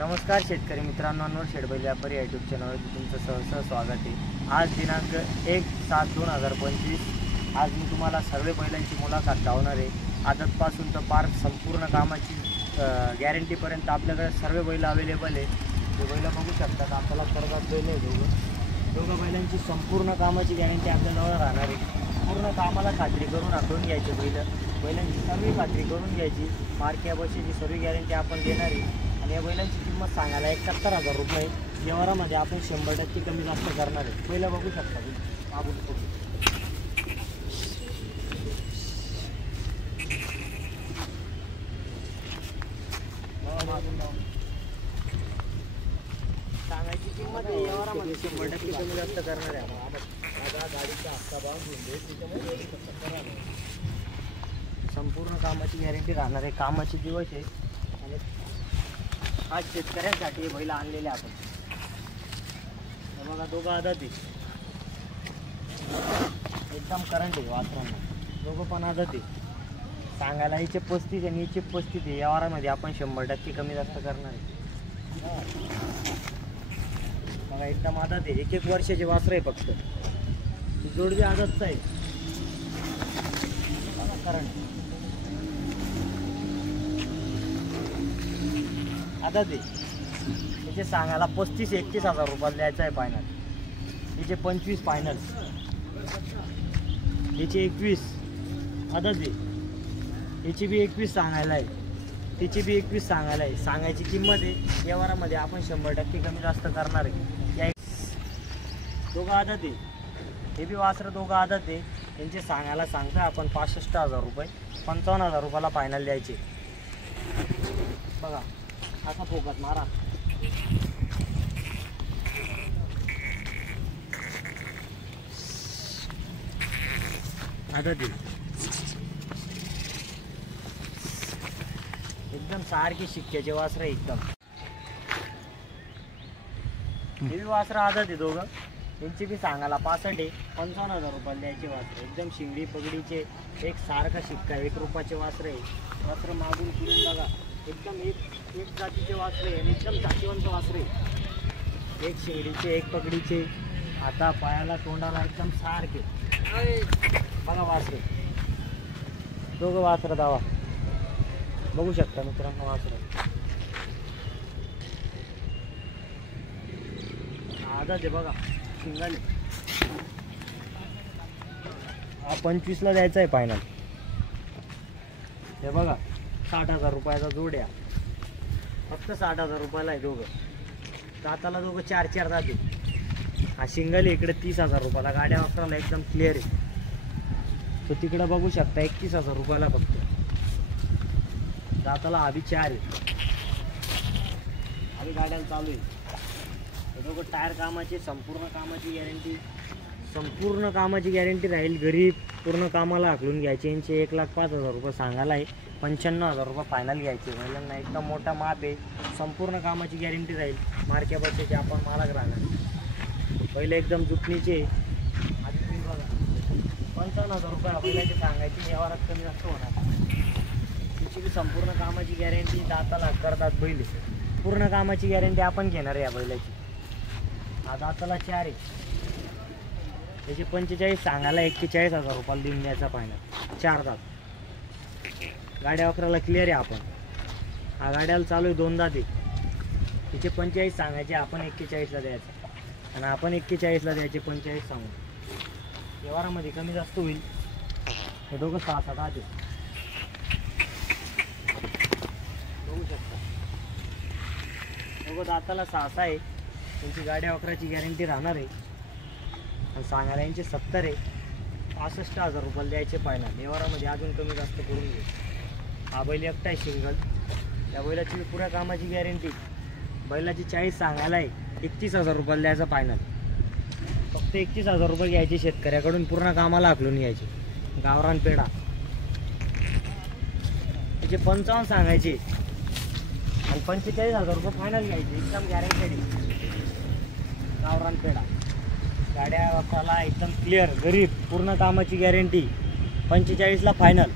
नमस्कार शेतकरी मित्रांनो, अनवर शेडबैल व्यापारी यूट्यूब चॅनलवर तुमचं सहर्ष स्वागत आहे। आज दिनांक 1/7/2025 आज मी तुम्हाला सर्व बैलांची मुलाखत लावणार आहे। आदतपासून तर पार संपूर्ण कामाची गॅरंटीपर्यंत आपल्याकडे सर्व बैल अवेलेबल आहे। ते बैल बघू शकतात, आपल्याला सर्वात बैल आहे दोघं बैलांची संपूर्ण कामाची गॅरंटी आपल्याजवळ राहणार आहे। पूर्ण कामाला खात्री करून आखून घ्यायचे बैलांची सर्व खात्री करून घ्यायची। मार्क्या बशीची सर्व गॅरंटी आपण देणार आहे आणि या बैलांची किंमत सांगायला 71,000 रुपये। व्यवहारामध्ये आपण 100% कमी जास्त करणार आहे। बैल बघू शकता मागून पुढे सांगायची किंमत आहे, व्यवहारामध्ये 100% कमी जास्त करणार आहे। गाडीचा हप्ता बांधून संपूर्ण कामाची गॅरंटी राहणार आहे। कामाचे दिवस आहे आणि आज शेतकऱ्यांसाठी बैल आणलेले आपण। बघा दोघं आदत आहे, एकदम करंट आहे वासरांना, दोघं पण आदत आहे। सांगायला हिचे 35 आणि हिचे 35 आहे। व्यवहारामध्ये आपण 100% कमी जास्त करणार आहे। बघा एकदम आदत आहे, 1-1 वर्षाचे वासर आहे फक्त। जोडवी आदतचा आहे, करंट आदत आहे। त्याचे सांगायला 35-31,000 रुपयाला द्यायचं आहे फायनल। त्याचे 25 फायनल, याचे 21 आदत आहे। याची बी 21 सांगायला आहे, त्याची बी 21 सांगायला आहे। सांगायची किंमत आहे, व्यवहारामध्ये आपण 100% कमी जास्त करणार आहे। या दोघं आदत आहे, हे बी वासरं दोघं आदत आहे। त्यांचे सांगायला सांगतोय आपण 65,000 रुपये, 55,000 रुपयाला फायनल द्यायचे। बघा असा फोकस मारा, आदत आहे एकदम सारखी शिक्क्याचे वासरं एकदम। हे बी वासरं आदत आहे दोघं, त्यांची बी सांगायला 65 आहे, 55,000 रुपयाला द्यायचे वासरं। एकदम शिंगडी पगडीचे एक सारखा शिक्का 1 रुपयाचे वासरं आहे। वासरं मागून फिरून बघा, एकदम एक जातीचे वासरे आणि एकदम जातीवंत वासरे। एक शिंगडीचे एक पगडीचे, आता पायाला तोंडाला एकदम सारखे। बघा वासरे दोघं वासरं दावा बघू शकता मित्रांनो। वासरं आदत आहे बघा, शिंगाले 25ला द्यायचं आहे फायनल। हे बघा 60,000 रुपयाचा जोड्या, फक्त 60,000 रुपयाला आहे। दोघं दाताला दोघं 4-4 दाते। हा शिंगल इकडे 30,000 रुपयाला। गाड्या वापरायला एकदम क्लिअर आहे। तो तिकडं बघू शकता 31,000 रुपयाला फक्त। दाताला आधी 4 आहे, आधी गाड्याला चालू आहे। हे दोघं टायर कामाचे, संपूर्ण कामाची गॅरंटी राहील। घरी पूर्ण कामाला हाकलून घ्यायचे। यांचे 1,05,000 रुपये सांगायला आहे, 95,000 रुपये फायनल घ्यायचे। महिलांना एकदम मोठा माप आहे, संपूर्ण कामाची गॅरंटी राहील। मार्क्या बसायचे आपण मालक राहणार। पहिले एकदम जुटणीचे आधी तुम्ही बघा 55,000 रुपये पहिल्याचे सांगायचे, व्यवहारात कमी जास्त होणार। त्याची बी संपूर्ण कामाची गॅरंटी, दाताला करतात बैल। पूर्ण कामाची गॅरंटी आपण घेणार आहे या बैलाची। हा दाताला 4 आहे, त्याचे 45 सांगायला 41,000 रुपयाला देऊन द्यायचा फायनल। 4 दात, गाड्या वापरायला क्लिअर आहे आपण। हा गाड्याला चालू आहे 2 दात आहे। तिचे 45 सांगायचे, आपण 41ला द्यायचं आणि आपण 41ला द्यायचे 45 सांगून। व्यवहारामध्ये कमी जास्त होईल। हे दोघं 6-7 दात आहे, बघू शकता। दोघं दाताला 6 आहे। त्यांची गाड्या वापरायची गॅरंटी राहणार आहे आणि सांगायला यांचे 70 आहे, 65,000 रुपयाला द्यायचे फायनल। व्यवहारामध्ये अजून कमी जास्त करून घेऊ। हा बैल एकटा आहे शिंगल, या बैलाची पुऱ्या कामाची गॅरंटी। बैलाची 40 सांगायला आहे, 31,000 रुपयाला द्यायचा फायनल। फक्त 31,000 रुपये घ्यायचे शेतकऱ्याकडून, पूर्ण कामाला हाकलून घ्यायचे। गावरान पेढा त्याचे 55 सांगायचे आणि 45,000 रुपये फायनल घ्यायचे। एकदम गॅरंटेड आहे गावरान पेढा। गाड्या वापरायला एकदम क्लिअर, गरीब, पूर्ण कामाची गॅरंटी। 45ला फायनल।